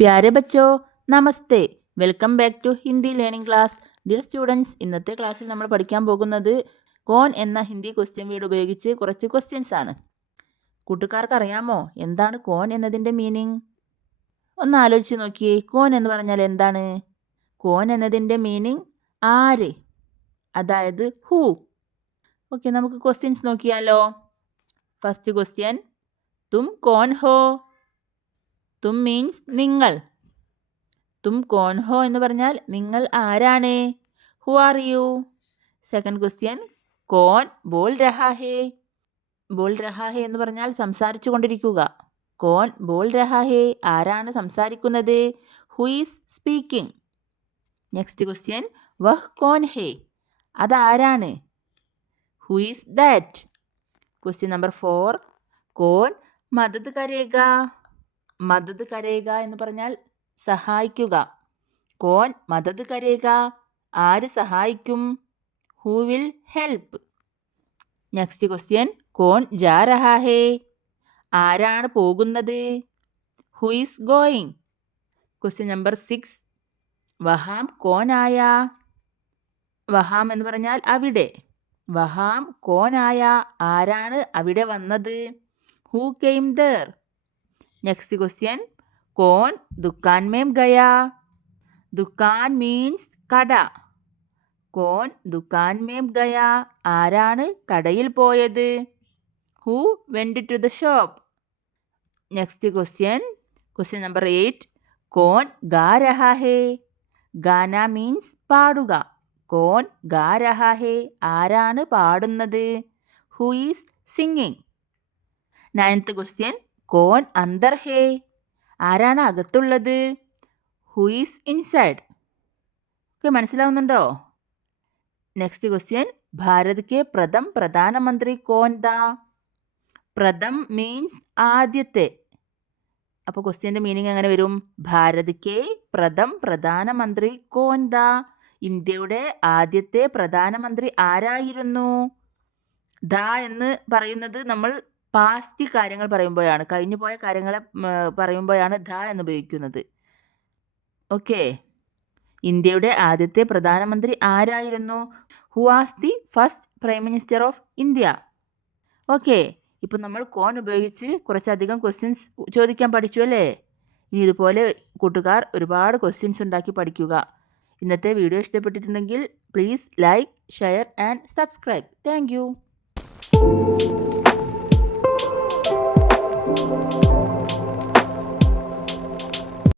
പ്യാരെ ബച്ചോ നമസ്തേ. Welcome back to Hindi learning class. Dear students ഇന്നത്തെ ക്ലാസ്സിൽ നമ്മൾ പഠിക്കാൻ പോകുന്നത് കോൺ എന്ന ഹിന്ദി ക്വസ്റ്റ്യൻ വീട് ഉപയോഗിച്ച് കുറച്ച് ക്വസ്റ്റ്യൻസ് ആണ്. കൂട്ടുകാർക്ക് അറിയാമോ എന്താണ് കോൺ എന്നതിന്റെ മീനിങ്? ഒന്ന് ആലോചിച്ച് നോക്കിയേ. കോൻ എന്ന് പറഞ്ഞാൽ എന്താണ്? കോൻ എന്നതിന്റെ മീനിങ് ആര്? അതായത് ഹൂ. ഓക്കെ നമുക്ക് ക്വസ്റ്റ്യൻസ് നോക്കിയാലോ. ഫസ്റ്റ് ക്വസ്റ്റ്യൻ തും കോൺ ഹോ. തും മീൻസ് നിങ്ങൾ. തും കോൺ ഹോ എന്ന് പറഞ്ഞാൽ നിങ്ങൾ ആരാണ്? Who are you second question കോൺ ബോൾ രഹാഹേ ബോൾ രഹാഹേ എന്ന് പറഞ്ഞാൽ സംസാരിച്ചു കൊണ്ടിരിക്കുക. കോൺ ബോൾ രഹാഹേ ആരാണ് സംസാരിക്കുന്നത്? Who is speaking next question വഹ് കോൺ ഹേ അതാരാണ്? Who is that question number four കോൺ മദത് കരേഗ മദത് കരയുക എന്ന് പറഞ്ഞാൽ സഹായിക്കുക. കോൺ മദത് കരയുക. ആര് സഹായിക്കും? Who will help next question കോൺ ജാ രഹാ ഹേ? ആരാണ് പോകുന്നത്? Who is going? Question number six വഹാം കോനായ? വഹാം എന്ന് പറഞ്ഞാൽ അവിടെ. വഹാം കോനായ. ആരാണ് അവിടെ വന്നത്? Who came there next question Kon ദുക്കാൻ മേം gaya. ദുക്കാൻ മീൻസ് കട കോൻ ദുക്കാൻ മേം ഗയ ആരാണ് കടയിൽ പോയത് who went to the shop next question question number eight കോൻ ഗാ രഹാ ഹേ ഗാന മീൻസ് പാടുക. കോൻ ഗാ രഹാ ഹേ ആരാണ് പാടുന്നത്? Who is singing ninth question കോൻ അന്തർ ഹേ. ആരാണ് അകത്തുള്ളത്? ഹുയിസ് ഇൻസൈഡ് ഓക്കെ മനസ്സിലാവുന്നുണ്ടോ? നെക്സ്റ്റ് ക്വസ്റ്റ്യൻ ഭാരത് കെ പ്രഥം പ്രധാനമന്ത്രി കോൻ ദാ. പ്രഥം മീൻസ് ആദ്യത്തെ. അപ്പോൾ ക്വസ്റ്റ്യന്റെ മീനിങ് എങ്ങനെ വരും? ഭാരത് കെ പ്രഥം പ്രധാനമന്ത്രി കോൻ ദാ. ഇന്ത്യയുടെ ആദ്യത്തെ പ്രധാനമന്ത്രി ആരായിരുന്നു? ദ എന്ന് പറയുന്നത് നമ്മൾ പാസ്റ്റ് കാര്യങ്ങൾ പറയുമ്പോഴാണ് കഴിഞ്ഞു പോയ കാര്യങ്ങളെ പറയുമ്പോഴാണ് ധ എന്ന് ഉപയോഗിക്കുന്നത് ഓക്കെ. ഇന്ത്യയുടെ ആദ്യത്തെ പ്രധാനമന്ത്രി ആരായിരുന്നു? Who was the first prime minister of India okay. ഇപ്പം നമ്മൾ കോൺ ഉപയോഗിച്ച് കുറച്ചധികം ക്വസ്റ്റ്യൻസ് ചോദിക്കാൻ പഠിച്ചു അല്ലേ? ഇനി ഇതുപോലെ കൂട്ടുകാർ ഒരുപാട് ക്വസ്റ്റ്യൻസ് ഉണ്ടാക്കി പഠിക്കുക. ഇന്നത്തെ വീഡിയോ ഇഷ്ടപ്പെട്ടിട്ടുണ്ടെങ്കിൽ please like share and subscribe thank